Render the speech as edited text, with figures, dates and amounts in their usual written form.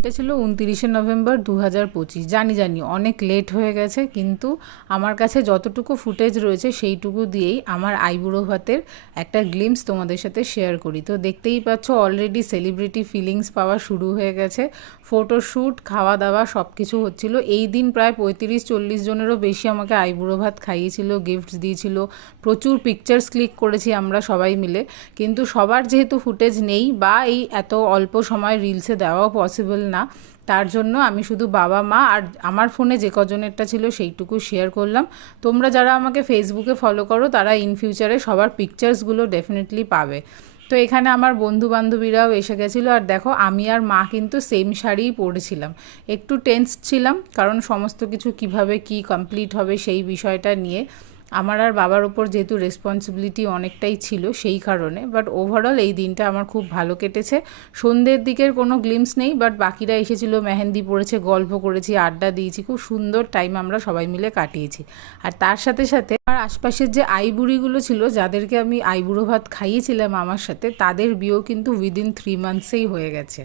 দিনটা ছিল 29শে নভেম্বর 2025। জানি অনেক লেট হয়ে গেছে, কিন্তু আমার কাছে যতটুকু ফুটেজ রয়েছে সেইটুকু দিয়েই আমার আইবুড়ো ভাতের একটা গ্লিমস তোমাদের সাথে শেয়ার করি। তো দেখতেই পাচ্ছ অলরেডি সেলিব্রিটি ফিলিংস পাওয়া শুরু হয়ে গেছে। ফটোশ্যুট, খাওয়া দাওয়া সব কিছু হচ্ছিল। এই দিন প্রায় 35-40 জনেরও বেশি আমাকে আইবুড়ো ভাত খাইয়েছিল, গিফটস দিয়েছিল, প্রচুর পিকচার্স ক্লিক করেছি আমরা সবাই মিলে। কিন্তু সবার যেহেতু ফুটেজ নেই বা এই এত অল্প সময় রিলসে দেওয়াও পসিবল না, তার জন্য আমি শুধু বাবা মা আর আমার ফোনে যে কজনেরটা ছিল সেইটুকু শেয়ার করলাম। তোমরা যারা আমাকে ফেসবুকে ফলো করো তারা ইন ফিউচারে সবার পিকচার্সগুলো ডেফিনেটলি পাবে। তো এখানে আমার বন্ধু বান্ধবীরাও এসে গেছিলো। আর দেখো, আমি আর মা কিন্তু সেম শাড়িই পরেছিলাম। একটু টেন্স ছিলাম, কারণ সমস্ত কিছু কিভাবে কি কমপ্লিট হবে সেই বিষয়টা নিয়ে আমার আর বাবার ওপর যেহেতু রেসপন্সিবিলিটি অনেকটাই ছিল সেই কারণে। বাট ওভারঅল এই দিনটা আমার খুব ভালো কেটেছে। সন্ধ্যের দিকের কোনো গ্লিমস নেই, বাট বাকিরা এসেছিলো, মেহেন্দি পড়েছে, গল্প করেছি, আড্ডা দিয়েছি, খুব সুন্দর টাইম আমরা সবাই মিলে কাটিয়েছি। আর তার সাথে সাথে আমার আশপাশের যে আইবুড়িগুলো ছিল, যাদেরকে আমি আইবুড়ো ভাত খাইয়েছিলাম আমার সাথে, তাদের বিয়েও কিন্তু উইদিন 3 মান্থসেই হয়ে গেছে।